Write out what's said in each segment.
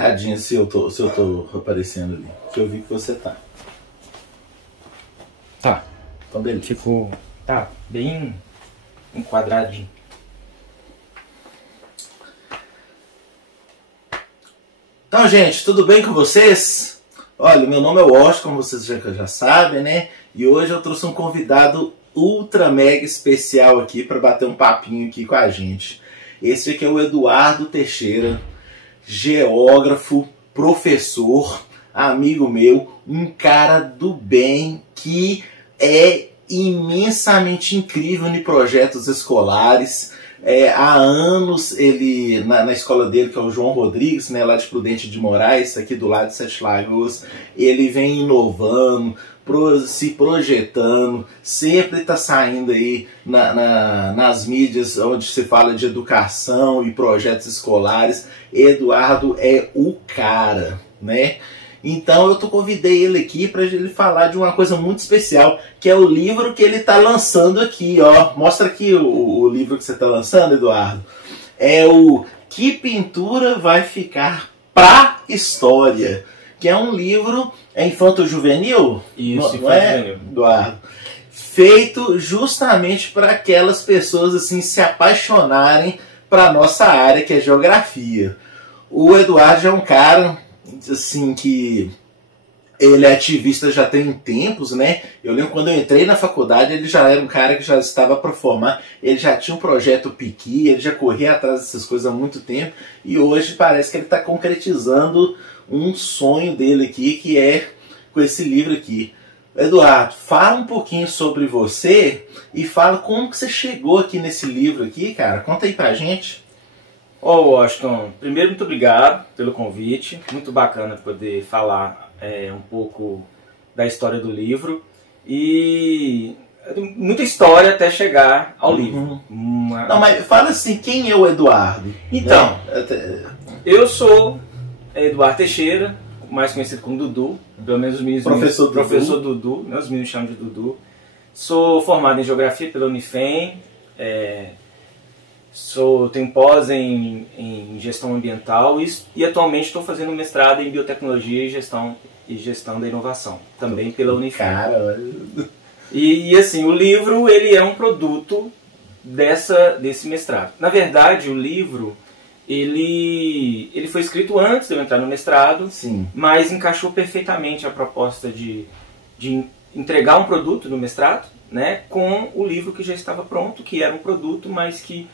olhadinha se eu tô aparecendo ali. Que eu vi que você tá. Tá. Então, beleza. Ficou... Tá, bem enquadradinho. Então, gente, tudo bem com vocês? Olha, meu nome é Washington, como vocês já sabem, né? E hoje eu trouxe um convidado ultra mega especial aqui para bater um papinho aqui com a gente. Esse aqui é o Eduardo Teixeira, geógrafo, professor, amigo meu, um cara do bem que é imensamente incrível em projetos escolares. Há anos ele, na escola dele, que é o João Rodrigues, né, lá de Prudente de Moraes, aqui do lado de Sete Lagoas, ele vem inovando, se projetando, sempre está saindo aí nas mídias onde se fala de educação e projetos escolares. Eduardo é o cara, né? Então eu convidei ele aqui para ele falar de uma coisa muito especial, que é o livro que ele está lançando aqui, ó. Mostra aqui o livro que você está lançando, Eduardo. É o Que Pintura Vai Ficar pra História, que é um livro infanto-juvenil? Isso, não é, Eduardo? Feito justamente para aquelas pessoas assim se apaixonarem para nossa área, que é geografia. O Eduardo é um cara assim que ele é ativista já tem tempos, né? Eu lembro quando eu entrei na faculdade, ele já era um cara que já estava para formar, ele já tinha um projeto Piqui, ele já corria atrás dessas coisas há muito tempo, e hoje parece que ele está concretizando um sonho dele aqui, que é com esse livro aqui. Eduardo, fala um pouquinho sobre você e fala como que você chegou aqui nesse livro aqui, cara. Conta aí pra gente. Washington, primeiro, muito obrigado pelo convite. Muito bacana poder falar um pouco da história do livro. E muita história até chegar ao livro. Não, mas fala assim, quem é o Eduardo? Então, eu sou Eduardo Teixeira, mais conhecido como Dudu. Pelo menos os meninos... Professor Dudu, né, os meninos chamam de Dudu. Sou formado em Geografia pela Unifem. Tenho pós em gestão ambiental e atualmente estou fazendo mestrado em biotecnologia e gestão da inovação, também pela Unifem. Cara, e assim, o livro ele é um produto desse mestrado. Na verdade, o livro ele foi escrito antes de eu entrar no mestrado, sim, mas encaixou perfeitamente a proposta de entregar um produto no mestrado, né, com o livro que já estava pronto, que era um produto, mas que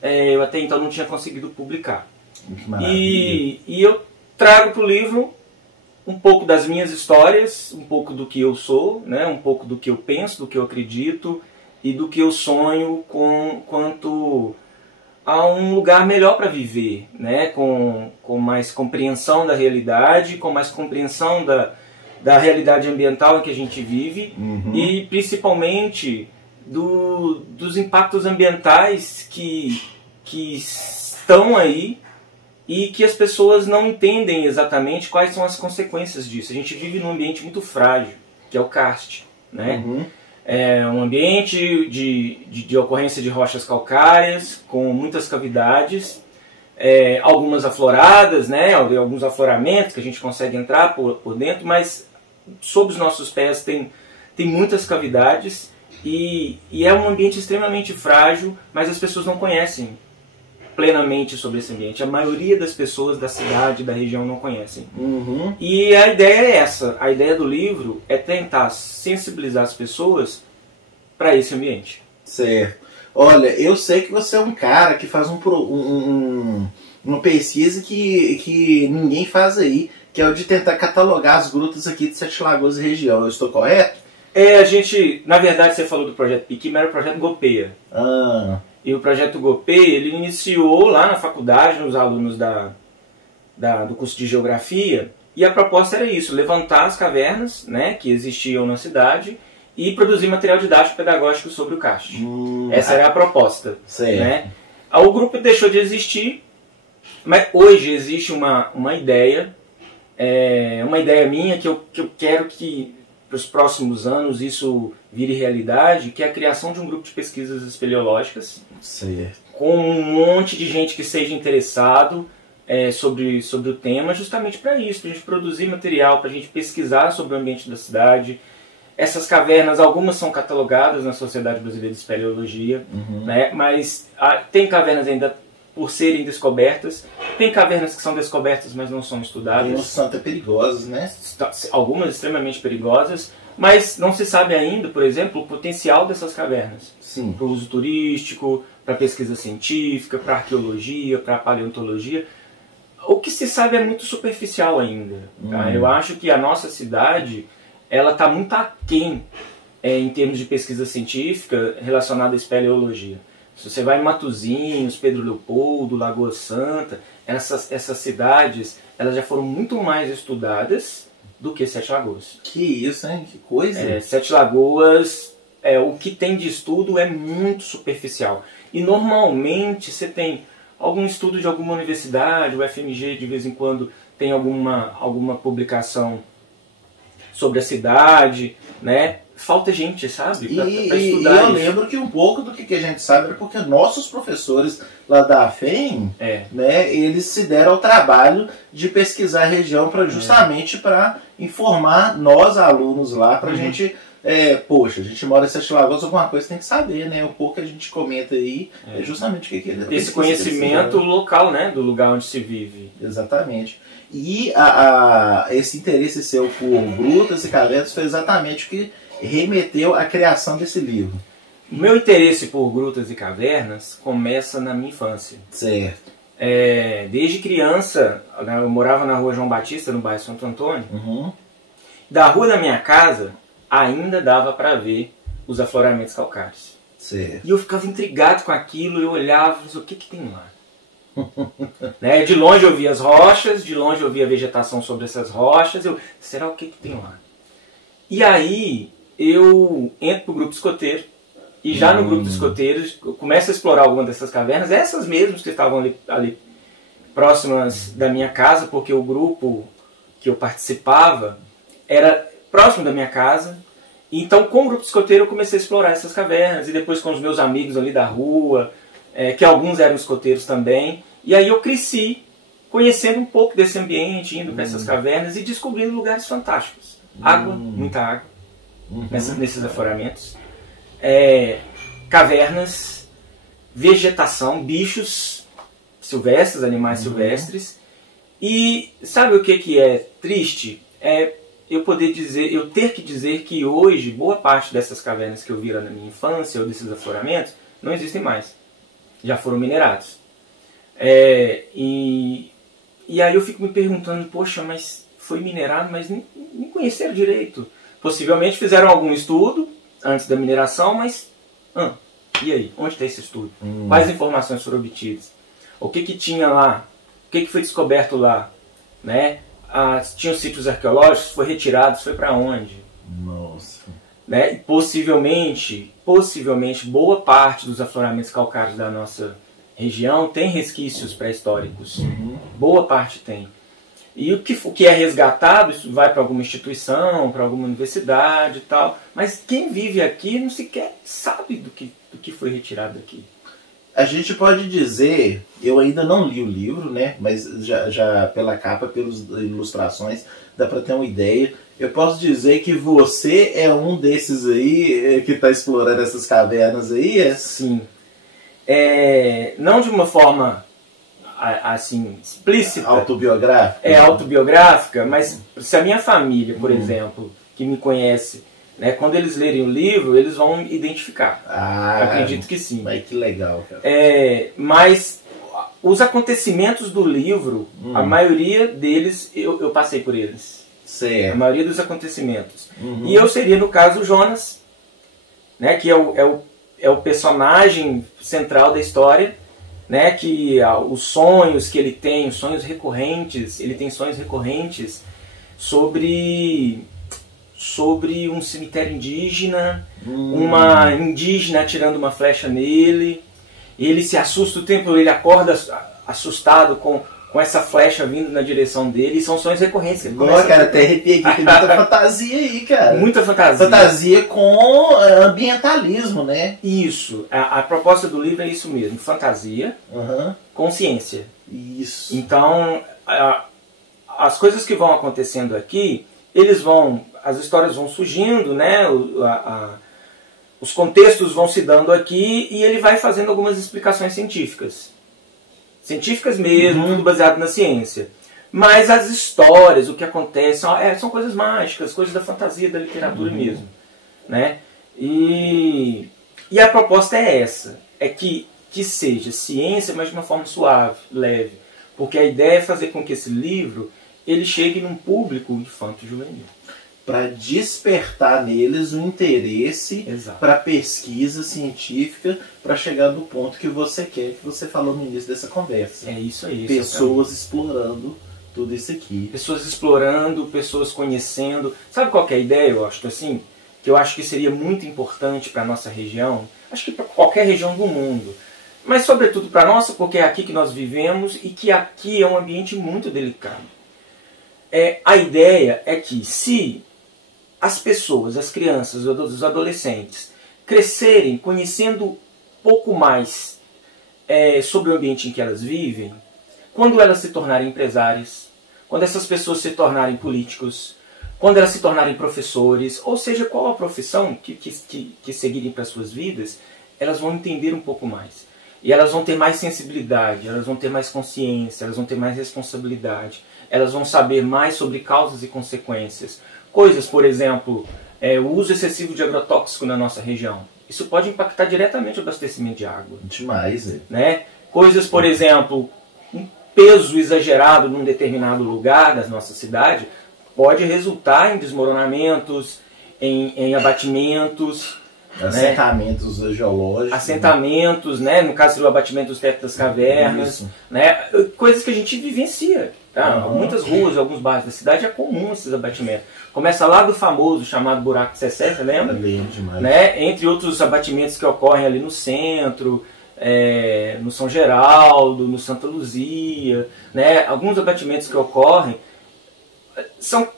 eu até então não tinha conseguido publicar. E eu trago para o livro um pouco das minhas histórias, um pouco do que eu sou, né, um pouco do que eu penso, do que eu acredito e do que eu sonho quanto a um lugar melhor para viver, né, com mais compreensão da realidade, com mais compreensão da realidade ambiental em que a gente vive, e principalmente dos impactos ambientais que estão aí e que as pessoas não entendem exatamente quais são as consequências disso. A gente vive num ambiente muito frágil, que é o karst, né? É um ambiente de ocorrência de rochas calcárias, com muitas cavidades, algumas afloradas, né? Alguns afloramentos que a gente consegue entrar por dentro, mas sob os nossos pés tem muitas cavidades. E é um ambiente extremamente frágil, mas as pessoas não conhecem plenamente sobre esse ambiente. A maioria das pessoas da cidade, da região, não conhecem. E a ideia é essa. A ideia do livro é tentar sensibilizar as pessoas para esse ambiente. Certo. Olha, eu sei que você é um cara que faz uma pesquisa que ninguém faz aí, que é o de tentar catalogar as grutas aqui de Sete Lagoas e região. Eu estou correto? A gente, na verdade, você falou do projeto Piqui, mas era o projeto Gopeia. E o projeto Gopeia, ele iniciou lá na faculdade, nos alunos do curso de Geografia, e a proposta era isso, levantar as cavernas, né, que existiam na cidade e produzir material didático pedagógico sobre o karst. Essa era a proposta. Né? O grupo deixou de existir, mas hoje existe uma ideia minha que eu quero que para os próximos anos isso vire realidade, que é a criação de um grupo de pesquisas espeleológicas, com um monte de gente que seja interessado sobre o tema, justamente para isso, para a gente produzir material, para a gente pesquisar sobre o ambiente da cidade. Essas cavernas, algumas são catalogadas na Sociedade Brasileira de Espeleologia, né? Mas tem cavernas ainda por serem descobertas, tem cavernas que são descobertas, mas não são estudadas. Tem umas que são até perigosas, né? Algumas extremamente perigosas, mas não se sabe ainda, por exemplo, o potencial dessas cavernas. Sim. Para o uso turístico, para pesquisa científica, para arqueologia, para paleontologia. O que se sabe é muito superficial ainda. Tá? Eu acho que a nossa cidade ela está muito aquém em termos de pesquisa científica relacionada à espeleologia. Se você vai em Matosinhos, Pedro Leopoldo, Lagoa Santa, essas cidades elas já foram muito mais estudadas do que Sete Lagoas. Que isso, hein? Que coisa! Sete Lagoas, o que tem de estudo é muito superficial. E normalmente você tem algum estudo de alguma universidade, o FMG de vez em quando tem alguma publicação sobre a cidade, né? Falta gente, sabe? Pra estudar E eu lembro que um pouco do que a gente sabe era porque nossos professores lá da AFEM, né, eles se deram ao trabalho de pesquisar a região justamente para informar nós, alunos lá, para a gente... poxa, a gente mora em Sete Lagoas, alguma coisa tem que saber, né? O pouco que a gente comenta aí é justamente o que ele... Esse conhecimento local, né? Do lugar onde se vive. Exatamente. E esse interesse seu por grutas e cavernas foi exatamente o que remeteu à criação desse livro. O meu interesse por grutas e cavernas começa na minha infância. Certo. Desde criança, eu morava na rua João Batista, no bairro Santo Antônio. Da rua da minha casa, ainda dava para ver os afloramentos calcáreos. Certo. E eu ficava intrigado com aquilo, eu olhava e falava, o que tem lá? Né? De longe eu via as rochas, de longe eu via a vegetação sobre essas rochas, será o que tem lá? E aí eu entro pro grupo escoteiro, e já no grupo dos escoteiros eu começo a explorar alguma dessas cavernas, essas mesmas que estavam ali próximas da minha casa, porque o grupo que eu participava era próximo da minha casa. Então, com o grupo escoteiro, eu comecei a explorar essas cavernas. E depois com os meus amigos ali da rua, que alguns eram escoteiros também. E aí eu cresci conhecendo um pouco desse ambiente, indo para essas cavernas e descobrindo lugares fantásticos. Água, muita água, nesses afloramentos. Cavernas, vegetação, bichos silvestres, animais silvestres. E sabe o que é triste? Eu ter que dizer que hoje boa parte dessas cavernas que eu vira na minha infância ou desses afloramentos não existem mais. Já foram minerados. E aí eu fico me perguntando, poxa, mas foi minerado, mas nem conheceram direito. Possivelmente fizeram algum estudo antes da mineração, mas e aí? Onde está esse estudo? Quais informações foram obtidas? O que tinha lá? O que foi descoberto lá? Né? Tinham sítios arqueológicos, foi retirado, foi para onde? Nossa. Né? E possivelmente, boa parte dos afloramentos calcários da nossa região tem resquícios pré-históricos. Boa parte tem. E o que é resgatado, isso vai para alguma instituição, para alguma universidade e tal. Mas quem vive aqui não sequer sabe do que foi retirado aqui. A gente pode dizer, eu ainda não li o livro, né? Mas já pela capa, pelas ilustrações, dá para ter uma ideia. Eu posso dizer que você é um desses aí que está explorando essas cavernas aí? Sim. Não de uma forma assim explícita. Autobiográfica? Autobiográfica, mas se a minha família, por exemplo, que me conhece, né, quando eles lerem o livro, eles vão identificar. Eu acredito que sim. Mas que legal, cara. Mas os acontecimentos do livro, a maioria deles, eu passei por eles. Certo. A maioria dos acontecimentos. E eu seria, no caso, o Jonas, né, que é o personagem central da história, né, que os sonhos que ele tem, os sonhos recorrentes, ele tem sonhos recorrentes sobre um cemitério indígena, uma indígena atirando uma flecha nele, ele se assusta o tempo, ele acorda assustado com essa flecha vindo na direção dele, e são sonhos recorrentes. Cara, até arrepiei aqui, tem muita fantasia aí, cara. Muita fantasia. Fantasia com ambientalismo, né? Isso, a proposta do livro é isso mesmo, fantasia com ciência. Isso. Então, as coisas que vão acontecendo aqui, as histórias vão surgindo, né? Os contextos vão se dando aqui e ele vai fazendo algumas explicações científicas. Científicas mesmo, tudo baseado na ciência. Mas as histórias, o que acontece, são coisas mágicas, coisas da fantasia, da literatura mesmo. Né? E a proposta é essa, é que seja ciência, mas de uma forma suave, leve. Porque a ideia é fazer com que esse livro ele chegue num público infanto-juvenil. Para despertar neles o interesse para pesquisa científica, para chegar no ponto que você quer, que você falou no início dessa conversa. É isso aí. Pessoas explorando tudo isso aqui. Pessoas explorando, pessoas conhecendo. Sabe qual que é a ideia, eu acho, assim? Que eu acho que seria muito importante para a nossa região, acho que para qualquer região do mundo, mas sobretudo para a nossa, porque é aqui que nós vivemos e que aqui é um ambiente muito delicado. A ideia é que se as pessoas, as crianças, os adolescentes, crescerem conhecendo pouco mais sobre o ambiente em que elas vivem, quando elas se tornarem empresárias, quando essas pessoas se tornarem políticos, quando elas se tornarem professores, ou seja, qual a profissão que seguirem para as suas vidas, elas vão entender um pouco mais. E elas vão ter mais sensibilidade, elas vão ter mais consciência, elas vão ter mais responsabilidade, elas vão saber mais sobre causas e consequências. Coisas, por exemplo, o uso excessivo de agrotóxico na nossa região. Isso pode impactar diretamente o abastecimento de água. Demais, né? Coisas, por exemplo, um peso exagerado num determinado lugar da nossa cidade pode resultar em desmoronamentos, em abatimentos. Assentamentos geológicos. Assentamentos, né? No caso do abatimento dos tetos das cavernas. Né? Coisas que a gente vivencia. Tá? Muitas ruas, alguns bairros da cidade é comum esses abatimentos. Começa lá do famoso chamado Buraco de Cessé, você lembra? Lembro demais. Né? Entre outros abatimentos que ocorrem ali no centro, no São Geraldo, no Santa Luzia. Né? Alguns abatimentos que ocorrem são...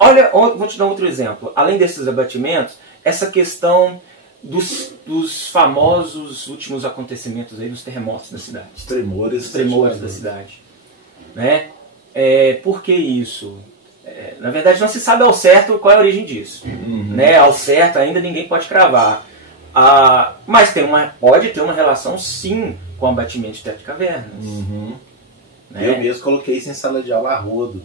Olha, vou te dar outro exemplo. Além desses abatimentos, essa questão dos famosos últimos acontecimentos aí, dos terremotos da cidade. Os tremores. Os tremores da cidade. Né? Por que isso? Na verdade, não se sabe ao certo qual é a origem disso. Né? Ao certo, ainda ninguém pode cravar. Mas pode ter uma relação, sim, com o abatimento de teto de cavernas. Né? Eu mesmo coloquei isso em sala de aula a rodo.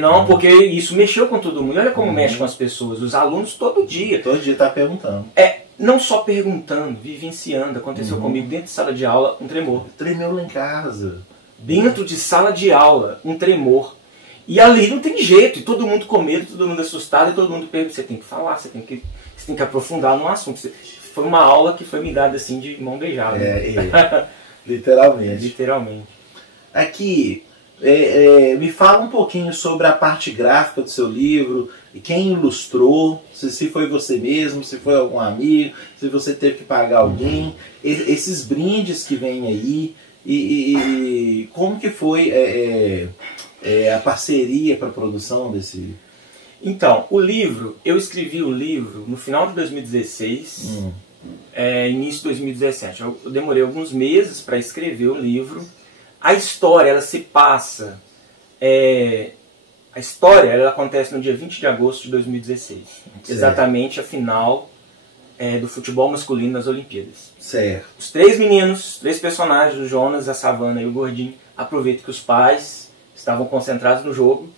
Não, porque isso mexeu com todo mundo. Olha como mexe com as pessoas. Os alunos todo dia. Todo dia tá perguntando. Não só perguntando, vivenciando. Aconteceu comigo dentro de sala de aula um tremor. Tremeu lá em casa. Dentro de sala de aula, um tremor. E ali não tem jeito. E todo mundo com medo, todo mundo assustado. E todo mundo pergunta, você tem que falar, você tem que aprofundar no assunto. Foi uma aula que foi me dada assim de mão beijada. Literalmente. Literalmente. Aqui, me fala um pouquinho sobre a parte gráfica do seu livro, quem ilustrou, se foi você mesmo, se foi algum amigo, se você teve que pagar alguém, esses brindes que vêm aí, e como que foi a parceria para a produção desse... Então, eu escrevi o livro no final de 2016, início de 2017. Eu demorei alguns meses para escrever o livro. A história, ela se passa... A história, ela acontece no dia 20 de agosto de 2016. Certo. Exatamente a final do futebol masculino nas Olimpíadas. Certo. Os 3 meninos, 3 personagens, o Jonas, a Savana e o Gordinho, aproveitam que os pais estavam concentrados no jogo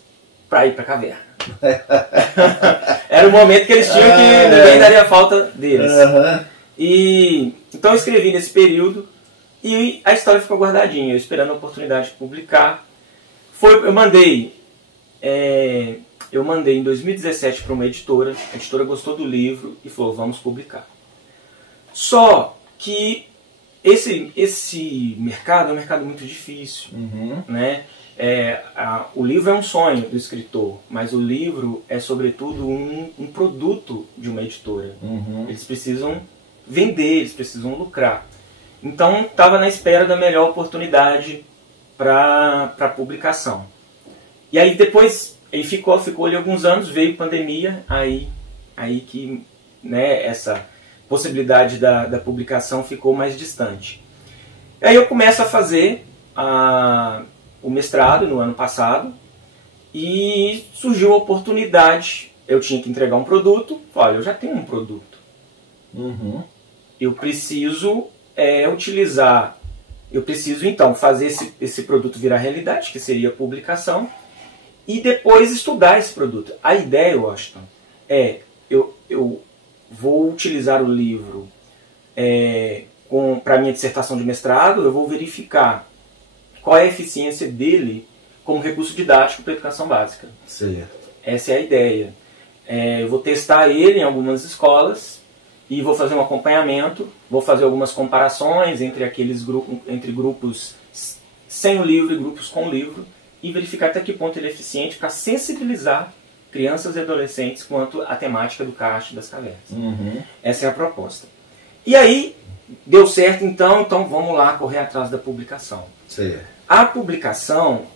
para ir para a caverna. Era o momento que eles tinham que ninguém daria falta deles. Então eu escrevi nesse período. E a história ficou guardadinha, eu esperando a oportunidade de publicar. Eu mandei em 2017 para uma editora, a editora gostou do livro e falou, vamos publicar. Só que esse mercado é um mercado muito difícil. Né? O livro é um sonho do escritor, mas o livro é sobretudo um produto de uma editora. Eles precisam vender, eles precisam lucrar. Então, estava na espera da melhor oportunidade para publicação. E aí depois, ele ficou ali alguns anos, veio pandemia, aí que, né, essa possibilidade da publicação ficou mais distante. Aí eu começo a fazer o mestrado no ano passado e surgiu a oportunidade. Eu tinha que entregar um produto. Olha, eu já tenho um produto. Uhum. Eu preciso utilizar, eu preciso então fazer esse produto virar realidade, que seria a publicação, e depois estudar esse produto. A ideia, Washington, eu vou utilizar o livro para minha dissertação de mestrado, eu vou verificar qual é a eficiência dele como recurso didático para a educação básica. Certo. Essa é a ideia. Eu vou testar ele em algumas escolas e vou fazer um acompanhamento, vou fazer algumas comparações entre grupos sem o livro e grupos com o livro e verificar até que ponto ele é eficiente para sensibilizar crianças e adolescentes quanto à temática do Caixa das Cavernas. Uhum. Essa é a proposta. E aí, deu certo então vamos lá correr atrás da publicação. Certo. A publicação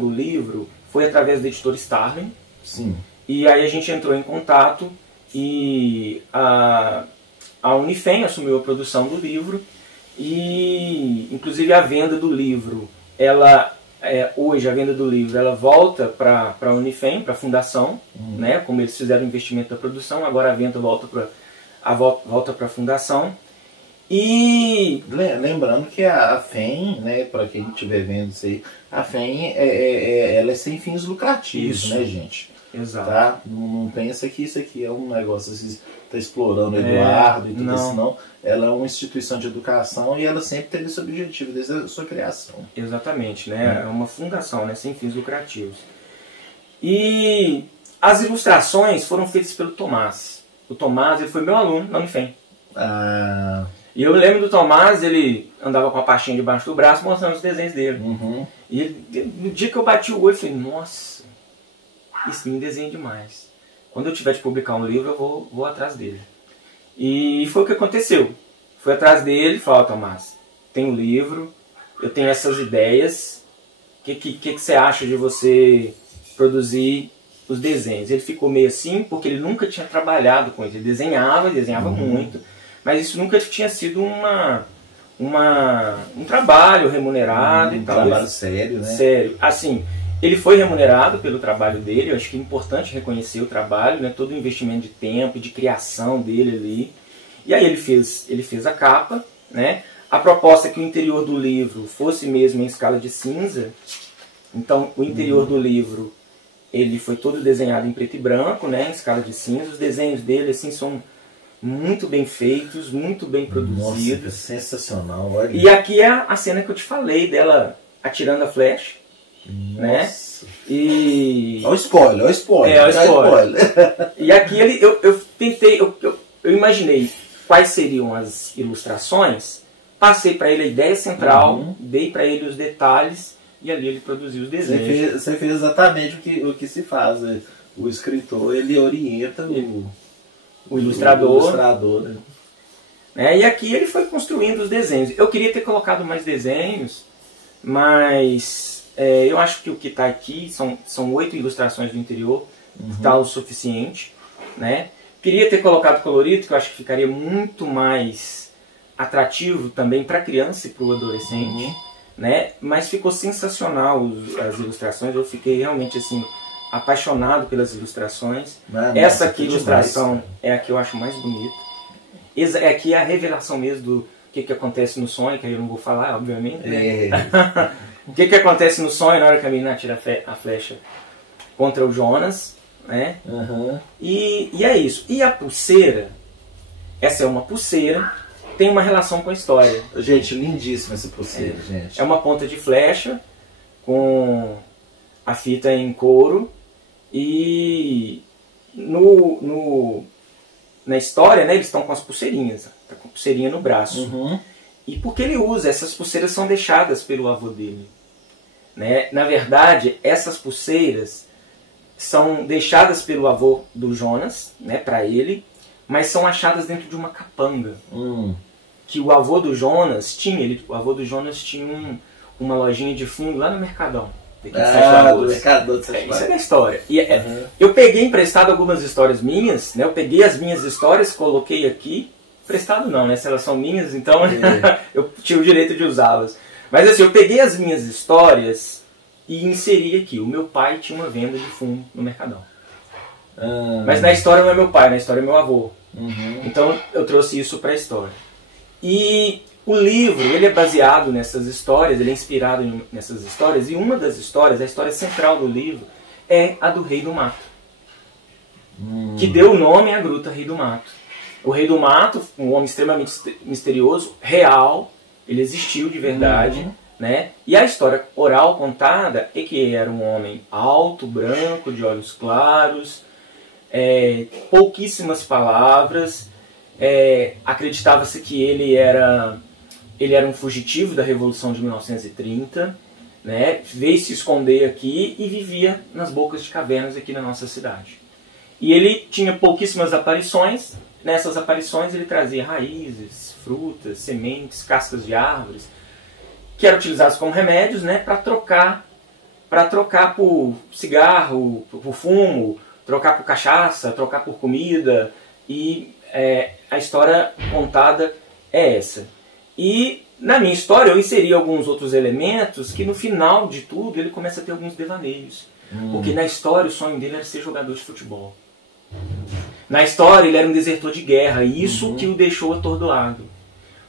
do livro foi através da editora Starling. Sim. E aí a gente entrou em contato e a Unifem assumiu a produção do livro e inclusive a venda do livro, hoje a venda do livro ela volta para a Unifem, para a fundação, né? Como eles fizeram o investimento da produção, agora a venda volta para a fundação. E lembrando que a FEM, né, para quem estiver vendo isso aí, a FEM ela é sem fins lucrativos, isso, né, gente? Exato. Tá? Não pensa que isso aqui é um negócio, você está explorando o Eduardo e tudo isso, não. Ela é uma instituição de educação e ela sempre teve esse objetivo desde a sua criação. Exatamente, né? É uma fundação, né, sem fins lucrativos. E as ilustrações foram feitas pelo Tomás. O Tomás, ele foi meu aluno na Unifem. E eu lembro do Tomás, ele andava com a pastinha debaixo do braço mostrando os desenhos dele. Uhum. E no dia que eu bati o olho, eu falei, nossa, esse menino desenha demais. Quando eu tiver de publicar um livro, eu vou atrás dele. E foi o que aconteceu. Fui atrás dele e falei, Tomás, tem um livro, eu tenho essas ideias, o que você acha de você produzir os desenhos? Ele ficou meio assim, porque ele nunca tinha trabalhado com isso. Ele desenhava muito, mas isso nunca tinha sido um trabalho remunerado e tal. Um trabalho sério, né? Sério. Assim, ele foi remunerado pelo trabalho dele, eu acho que é importante reconhecer o trabalho, né? Todo o investimento de tempo, de criação dele ali. E aí ele fez a capa, né? A proposta é que o interior do livro fosse mesmo em escala de cinza. Então, o interior do livro, ele foi todo desenhado em preto e branco, né? Em escala de cinza. Os desenhos dele, assim, são muito bem feitos, muito bem produzidos. Nossa, sensacional, olha. E aqui é a cena que eu te falei dela atirando a flecha. Nossa. Né? E... Olha o spoiler, olha o spoiler. É, olha o spoiler. E aqui eu imaginei quais seriam as ilustrações, passei para ele a ideia central, dei para ele os detalhes e ali ele produziu os desenhos. Você fez exatamente o que se faz. O escritor, ele orienta o ilustrador. Né? E aqui ele foi construindo os desenhos. Eu queria ter colocado mais desenhos, mas eu acho que o que está aqui são 8 ilustrações do interior, está o suficiente. Né? Queria ter colocado colorido, que eu acho que ficaria muito mais atrativo também para a criança e para o adolescente. Né? Mas ficou sensacional as ilustrações, eu fiquei realmente assim apaixonado pelas ilustrações. Essa aqui, ilustração, demais, é a que eu acho mais bonita. Aqui é a revelação mesmo do que acontece no sonho, que aí eu não vou falar, obviamente. Né? O que acontece no sonho na hora que a menina atira a flecha contra o Jonas. Né? E é isso. E a pulseira, essa é uma pulseira, tem uma relação com a história. Gente, lindíssima essa pulseira, gente. É uma ponta de flecha com a fita em couro. E na história, né, eles estão com as pulseirinhas. Tá com a pulseirinha no braço. E por que ele usa? Essas pulseiras são deixadas pelo avô dele. Né? Na verdade, essas pulseiras são deixadas pelo avô do Jonas, né, para ele, mas são achadas dentro de uma capanga. Que o avô do Jonas tinha. O avô do Jonas tinha uma lojinha de fundo lá no Mercadão. Do Mercadão de Sete Lagoas. Isso é da história. E eu peguei emprestado algumas histórias minhas, né? Eu peguei as minhas histórias, coloquei aqui. Emprestado não, né? Se elas são minhas, então eu tive o direito de usá-las. Mas assim, eu peguei as minhas histórias e inseri aqui. O meu pai tinha uma venda de fumo no Mercadão. Mas na história não é meu pai, na história é meu avô. Então eu trouxe isso para a história. E o livro, ele é baseado nessas histórias, ele é inspirado nessas histórias, e uma das histórias, a história central do livro, é a do Rei do Mato, que deu o nome à Gruta Rei do Mato. O Rei do Mato, um homem extremamente misterioso, real, ele existiu de verdade, né? E a história oral contada é que era um homem alto, branco, de olhos claros, pouquíssimas palavras, acreditava-se que ele era um fugitivo da Revolução de 1930, né? Veio se esconder aqui e vivia nas bocas de cavernas aqui na nossa cidade. E ele tinha pouquíssimas aparições. Nessas aparições ele trazia raízes, frutas, sementes, cascas de árvores, que eram utilizados como remédios, né? Para trocar por cigarro, por fumo, trocar por cachaça, trocar por comida. E a história contada é essa. E na minha história eu inseri alguns outros elementos que no final de tudo ele começa a ter alguns devaneios. Porque na história o sonho dele era ser jogador de futebol. Na história ele era um desertor de guerra, e isso que o deixou atordoado.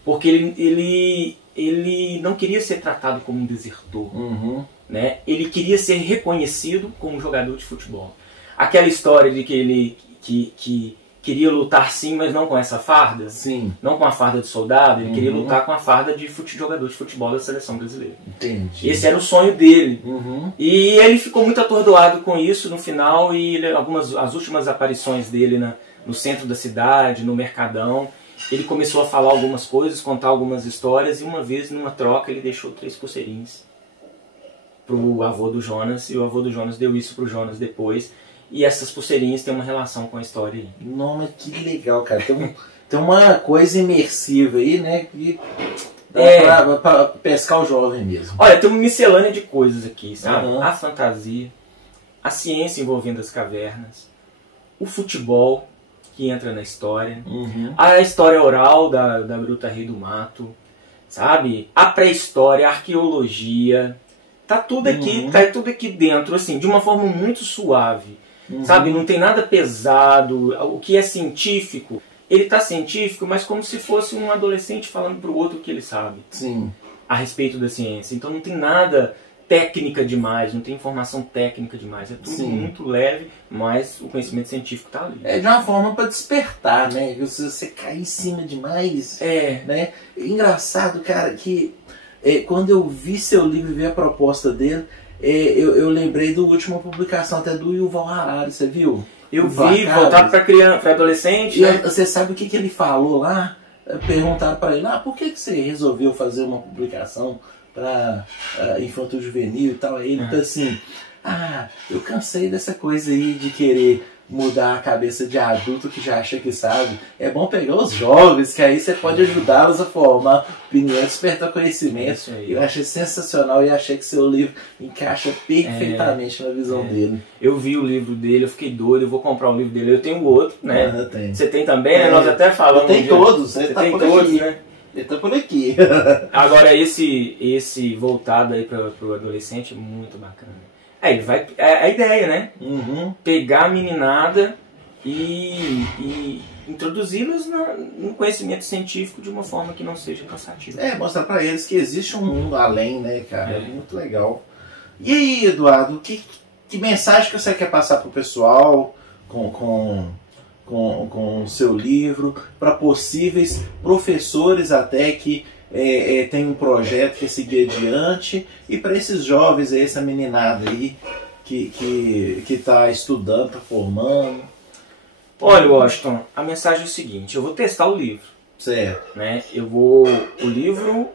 Porque ele não queria ser tratado como um desertor. Né? Ele queria ser reconhecido como um jogador de futebol. Aquela história de que ele queria lutar sim, mas não com essa farda. Sim. Não com a farda de soldado, ele queria lutar com a farda de jogador de futebol da seleção brasileira. Entendi. Esse era o sonho dele. E ele ficou muito atordoado com isso no final, e as últimas aparições dele no centro da cidade, no Mercadão, ele começou a falar algumas coisas, contar algumas histórias, e uma vez, numa troca, ele deixou 3 pulseirinhas pro avô do Jonas, e o avô do Jonas deu isso pro Jonas depois. E essas pulseirinhas têm uma relação com a história aí. Nossa, que legal, cara. Tem uma coisa imersiva aí, né? Que dá pra pescar o jovem mesmo. Olha, tem uma miscelânea de coisas aqui, sabe? A fantasia, a ciência envolvendo as cavernas, o futebol que entra na história, a história oral da Gruta Rei do Mato, sabe? A pré-história, a arqueologia. Tá tudo aqui dentro, assim, de uma forma muito suave. Sabe, não tem nada pesado. O que é científico, ele tá científico, mas como se fosse um adolescente falando pro outro o que ele sabe. Sim. A respeito da ciência. Então não tem nada técnica demais, não tem informação técnica demais. É tudo muito leve, mas o conhecimento científico tá ali. É de uma forma para despertar, né? Se você cair em cima demais, né? Engraçado, cara, que quando eu vi seu livro e vi a proposta dele, eu lembrei da última publicação até do Yuval Harari, você viu? Eu vi, voltado para criança, para adolescente. E você sabe o que ele falou lá? Perguntaram para ele, por que você resolveu fazer uma publicação para infantil juvenil e tal? Aí ele tá assim, eu cansei dessa coisa aí de querer mudar a cabeça de adulto que já acha que sabe. É bom pegar os jovens, que aí você pode ajudá-los a formar opinião, despertar conhecimento. Eu achei sensacional e achei que seu livro encaixa perfeitamente na visão dele. Eu vi o livro dele, eu fiquei doido, eu vou comprar o livro dele. Eu tenho o outro, né? Você tem também, né? Nós até falamos. Tem todos, você tem todos, né? Ele tá por aqui. Agora esse voltado aí para o adolescente é muito bacana. Ele vai, a ideia, né? Pegar a meninada e introduzi-las no conhecimento científico de uma forma que não seja cansativa. Mostrar para eles que existe um mundo além, né, cara? É muito legal. E aí, Eduardo, que mensagem que você quer passar pro pessoal com o seu livro, para possíveis professores até que tem um projeto que seguir adiante, e para esses jovens aí, essa meninada aí que está estudando, está formando? Olha, Washington, a mensagem é o seguinte: eu vou testar o livro. Certo. Né? O livro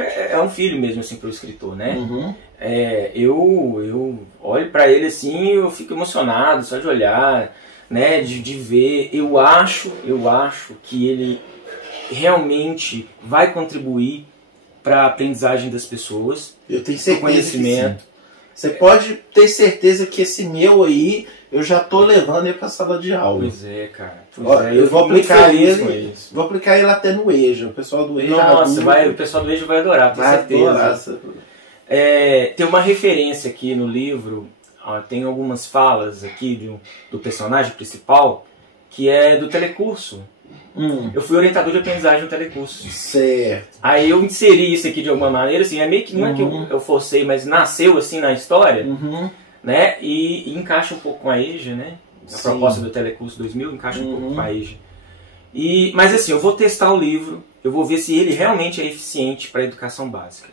é um filho mesmo assim para o escritor, né? Eu olho para ele assim, eu fico emocionado só de olhar, né? De ver. Eu acho que ele realmente vai contribuir para a aprendizagem das pessoas. Eu tenho certeza conhecimento. Que sim. Você pode ter certeza que esse meu aí eu já tô levando ele pra sala de aula. Pois é, cara. Ó, eu vou aplicar ele. Vou aplicar ele até no EJA. O pessoal do EJA. Nossa, o pessoal do EJA vai adorar, tenho certeza. Tem uma referência aqui no livro, ó, tem algumas falas aqui do personagem principal, que é do telecurso. Eu fui orientador de aprendizagem no telecurso. Certo. Aí eu inseri isso aqui de alguma maneira, assim, é meio que não é que eu forcei, mas nasceu assim na história, né? E encaixa um pouco com a EJA, né? A proposta do Telecurso 2000 encaixa um pouco com a EJA. Mas assim, eu vou testar o livro, eu vou ver se ele realmente é eficiente para a educação básica.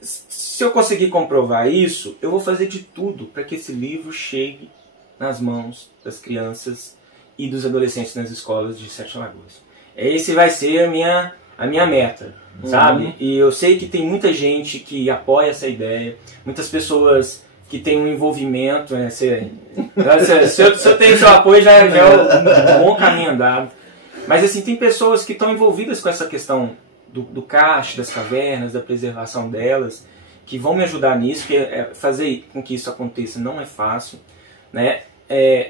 Se eu conseguir comprovar isso, eu vou fazer de tudo para que esse livro chegue nas mãos das crianças e dos adolescentes nas escolas de Sete Lagoas. Esse vai ser a minha meta, sabe? E eu sei que tem muita gente que apoia essa ideia, muitas pessoas que têm um envolvimento. Se eu tenho seu apoio, já é um bom caminho andado. Mas assim, tem pessoas que estão envolvidas com essa questão do cache, das cavernas, da preservação delas, que vão me ajudar nisso, que fazer com que isso aconteça não é fácil, né?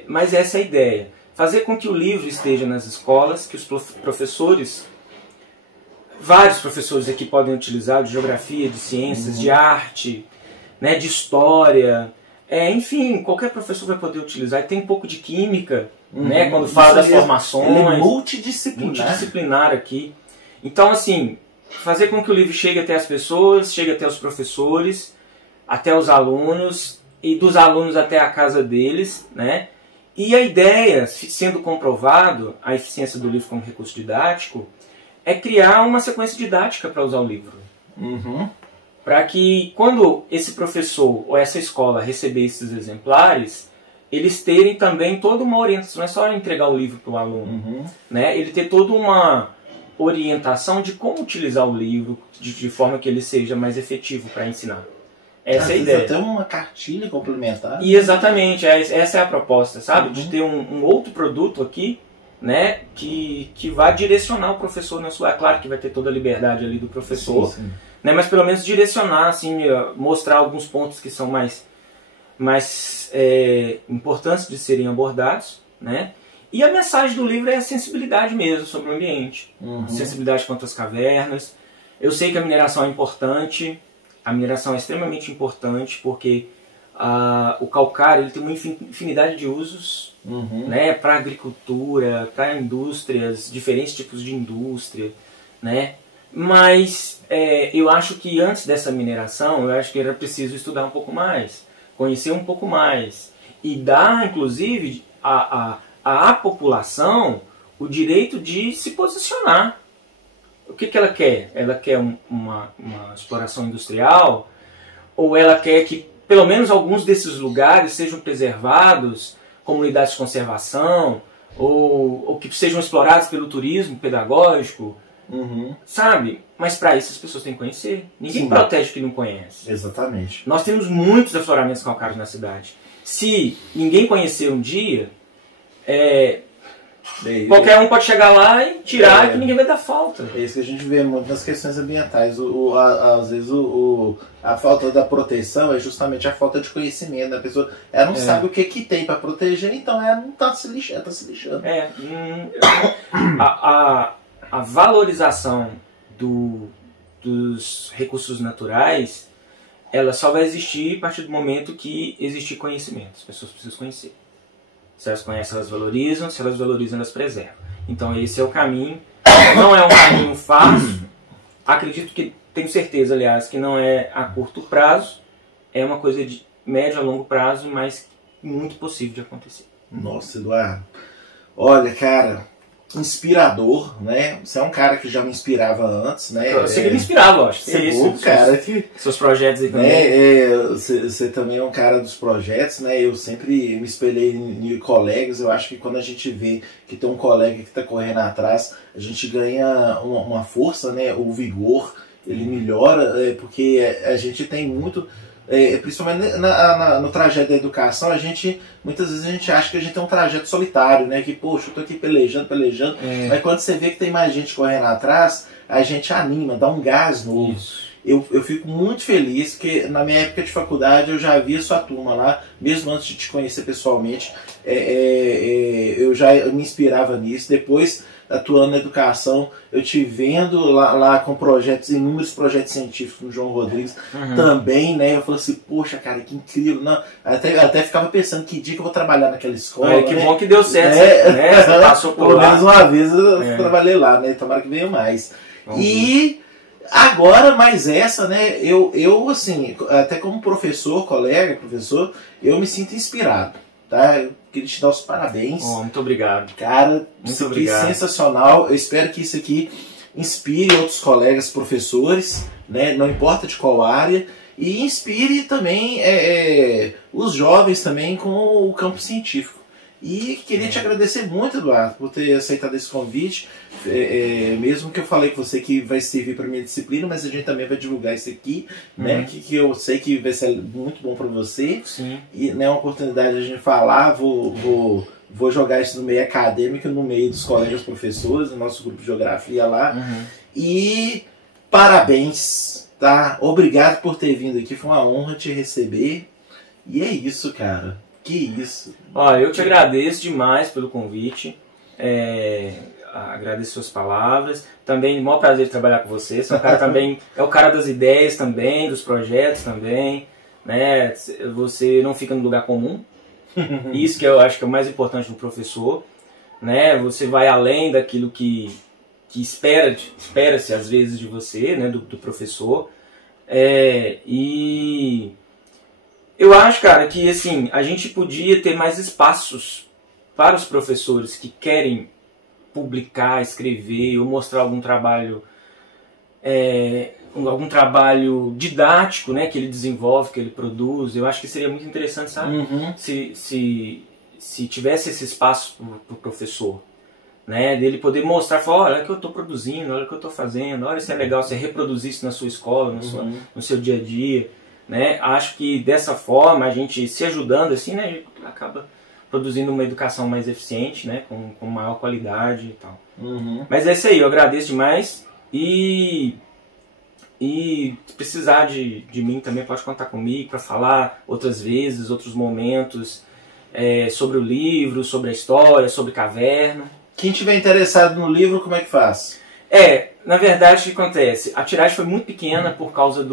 Mas essa é a ideia. Fazer com que o livro esteja nas escolas, que os professores, vários professores aqui podem utilizar, de geografia, de ciências, de arte, né, de história, enfim, qualquer professor vai poder utilizar. E tem um pouco de química, né, quando fala das formações. Ele é multidisciplinar aqui. Então, assim, fazer com que o livro chegue até as pessoas, chegue até os professores, até os alunos, e dos alunos até a casa deles, né? E a ideia, sendo comprovado, a eficiência do livro como recurso didático, é criar uma sequência didática para usar o livro. Para que, quando esse professor ou essa escola receber esses exemplares, eles terem também toda uma orientação. Não é só entregar o livro para o aluno, né? Ele ter toda uma orientação de como utilizar o livro de forma que ele seja mais efetivo para ensinar. Essa é a ideia. Até uma cartilha complementar. E exatamente, essa é a proposta, sabe? De ter um outro produto aqui, né? Que vai direcionar o professor na sua... É claro que vai ter toda a liberdade ali do professor, sim. Né? Mas pelo menos direcionar, assim, mostrar alguns pontos que são mais importantes de serem abordados, né? E a mensagem do livro é a sensibilidade mesmo sobre o ambiente. Sensibilidade quanto às cavernas. Eu sei que a mineração é importante. A mineração é extremamente importante porque o calcário ele tem uma infinidade de usos, né, para a agricultura, para indústrias, diferentes tipos de indústria, né? Mas eu acho que antes dessa mineração, eu acho que era preciso estudar um pouco mais, conhecer um pouco mais e dar, inclusive, à população o direito de se posicionar. O que ela quer? Ela quer uma exploração industrial? Ou ela quer que pelo menos alguns desses lugares sejam preservados, comunidades de conservação, ou que sejam explorados pelo turismo pedagógico? Sabe? Mas para isso as pessoas têm que conhecer. Ninguém protege o que não conhece. Exatamente. Nós temos muitos afloramentos calcários na cidade. Se ninguém conhecer um dia... qualquer um pode chegar lá e tirar que ninguém vai dar falta. É isso que a gente vê muito nas questões ambientais. Às vezes a falta da proteção é justamente a falta de conhecimento da pessoa. Ela não sabe o que tem para proteger, então ela não está se lixando. Tá se lixando. A valorização dos recursos naturais, ela só vai existir a partir do momento que existir conhecimento. As pessoas precisam conhecer. Se elas conhecem, elas valorizam. Se elas valorizam, elas preservam. Então esse é o caminho. Não é um caminho fácil. Acredito que, tenho certeza, aliás, que não é a curto prazo. É uma coisa de médio a longo prazo, mas muito possível de acontecer. Nossa, Eduardo. Olha, cara, inspirador, né? Você é um cara que já me inspirava antes, né? Você me inspirava, eu acho. Você é isso, cara. Seus projetos aí também. Você também é um cara dos projetos, né? Eu sempre me espelhei em colegas. Eu acho que quando a gente vê que tem um colega que está correndo atrás, a gente ganha uma força, né? O vigor, ele melhora, porque a gente tem muito... principalmente no trajeto da educação, muitas vezes a gente acha que a gente tem um trajeto solitário, né? Que, poxa, eu tô aqui pelejando, mas quando você vê que tem mais gente correndo atrás, a gente anima, dá um gás novo. eu fico muito feliz, porque na minha época de faculdade eu já via sua turma lá, mesmo antes de te conhecer pessoalmente, eu já me inspirava nisso. Depois, atuando na educação, eu te vendo lá com projetos, inúmeros projetos científicos com o João Rodrigues também, né? Eu falei assim, poxa, cara, que incrível. Não, até ficava pensando que dia que eu vou trabalhar naquela escola. Que né? bom que deu certo, né? Você passou por pelo lá. menos uma vez eu trabalhei lá, né? Tomara que venha mais. E agora, mais essa, né? Eu, assim, até como colega, professor, eu me sinto inspirado, tá? Eu queria te dar os parabéns. Muito obrigado. Cara, isso aqui é sensacional. Eu espero que isso aqui inspire outros colegas professores, né? Não importa de qual área. E inspire também os jovens também com o campo científico. E queria te agradecer muito, Eduardo, por ter aceitado esse convite. Mesmo que eu falei com você que vai servir para minha disciplina, mas a gente também vai divulgar isso aqui, né? Que eu sei que vai ser muito bom para você. Sim. E é uma oportunidade de a gente falar. Vou jogar isso no meio acadêmico, no meio dos colegas professores, do nosso grupo de geografia lá. E parabéns, tá? Obrigado por ter vindo aqui, foi uma honra te receber. E é isso, cara. Que isso. Olha, eu te agradeço demais pelo convite. Agradeço suas palavras. Também, maior prazer trabalhar com você. Você é um cara também, é o cara das ideias também, dos projetos também, né? Você não fica no lugar comum. Isso que eu acho que é o mais importante no professor, né? Você vai além daquilo que espera-se às vezes de você, né? Do professor. E eu acho, cara, que assim, a gente podia ter mais espaços para os professores que querem publicar, escrever ou mostrar algum trabalho didático, né, que ele desenvolve, que ele produz. Eu acho que seria muito interessante, sabe? Se tivesse esse espaço para o professor, né, dele poder mostrar, falar, olha o que eu estou produzindo, olha o que eu estou fazendo, olha se é legal você reproduzir isso na sua escola, no seu dia a dia, né? Acho que dessa forma, a gente se ajudando assim, né, a gente acaba produzindo uma educação mais eficiente, né, com maior qualidade e tal. Mas é isso aí, eu agradeço demais e se precisar de mim também pode contar comigo para falar outras vezes, outros momentos sobre o livro, sobre a história, sobre Caverna. Quem tiver interessado no livro, como é que faz? Na verdade, o que acontece? A tiragem foi muito pequena por causa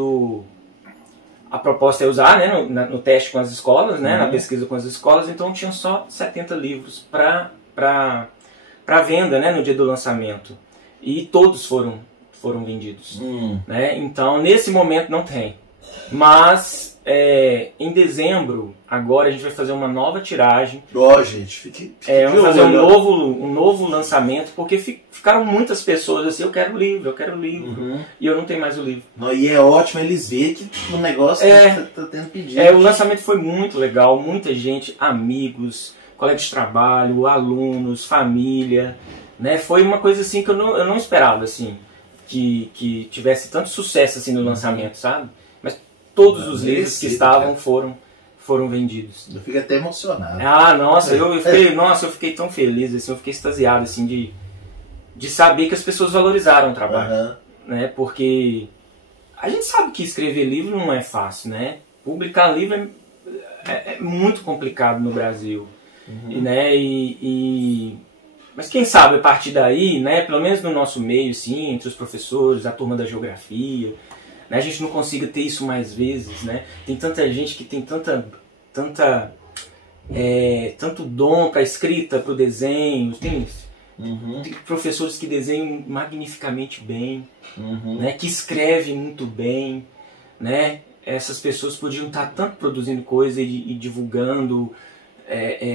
a proposta é usar, né, no teste com as escolas, né, na pesquisa com as escolas, então tinham só 70 livros para venda, né, no dia do lançamento. E todos foram vendidos. Né? Então, nesse momento não tem. Mas, em dezembro, agora a gente vai fazer uma nova tiragem. Gente, fique vamos fazer um novo lançamento, porque ficaram muitas pessoas assim, eu quero o livro. E eu não tenho mais o livro. E é ótimo eles verem que o negócio tá tendo pedido. O lançamento foi muito legal, muita gente, amigos, colegas de trabalho, alunos, família. Né? Foi uma coisa assim que eu não esperava, assim, que tivesse tanto sucesso assim no lançamento, sabe? Mas todos os livros que estavam foram vendidos. Eu fico até emocionado. Nossa, eu fiquei tão feliz, assim, eu fiquei extasiado assim, de saber que as pessoas valorizaram o trabalho. Né? Porque a gente sabe que escrever livro não é fácil, né? Publicar livro é muito complicado no Brasil. Né? Mas quem sabe a partir daí, né, pelo menos no nosso meio, assim, entre os professores, a turma da geografia, né, a gente não consiga ter isso mais vezes, né? Tem tanta gente que tem tanto dom para escrita, para o desenho, tem professores que desenham magnificamente bem, né, que escrevem muito bem, né? Essas pessoas podiam estar tanto produzindo coisa e divulgando,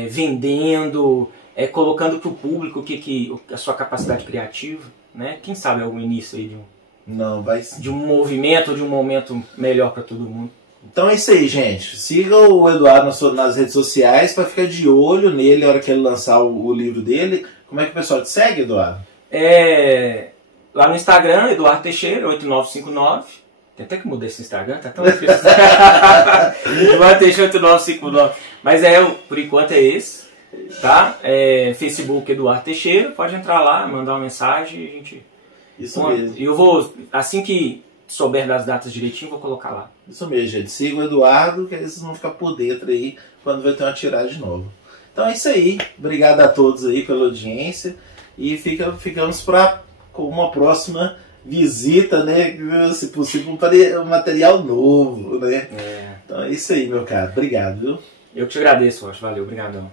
vendendo, colocando para o público a sua capacidade criativa, né? Quem sabe algum início aí de um movimento, de um momento melhor para todo mundo. Então é isso aí, gente. Siga o Eduardo nas redes sociais para ficar de olho nele na hora que ele lançar o livro dele. Como é que o pessoal te segue, Eduardo? Lá no Instagram, Eduardo Teixeira, 8959. Tem até que mudar esse Instagram, tá tão difícil. Eduardo Teixeira, 8959. Mas por enquanto é esse. Tá? Facebook Eduardo Teixeira, pode entrar lá, mandar uma mensagem, a gente... Isso mesmo. Eu vou, assim que souber das datas direitinho, vou colocar lá. Isso mesmo, gente. Siga o Eduardo, que eles vão ficar por dentro aí quando vai ter uma tiragem nova. Então é isso aí. Obrigado a todos aí pela audiência. E ficamos com uma próxima visita, né? Se possível, um material novo, né? Então é isso aí, meu cara. Obrigado, viu? Eu te agradeço, Rocha. Valeu, obrigadão.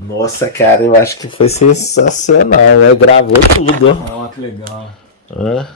Nossa, cara, eu acho que foi sensacional, né? Gravou tudo. Ah, que legal. Hã?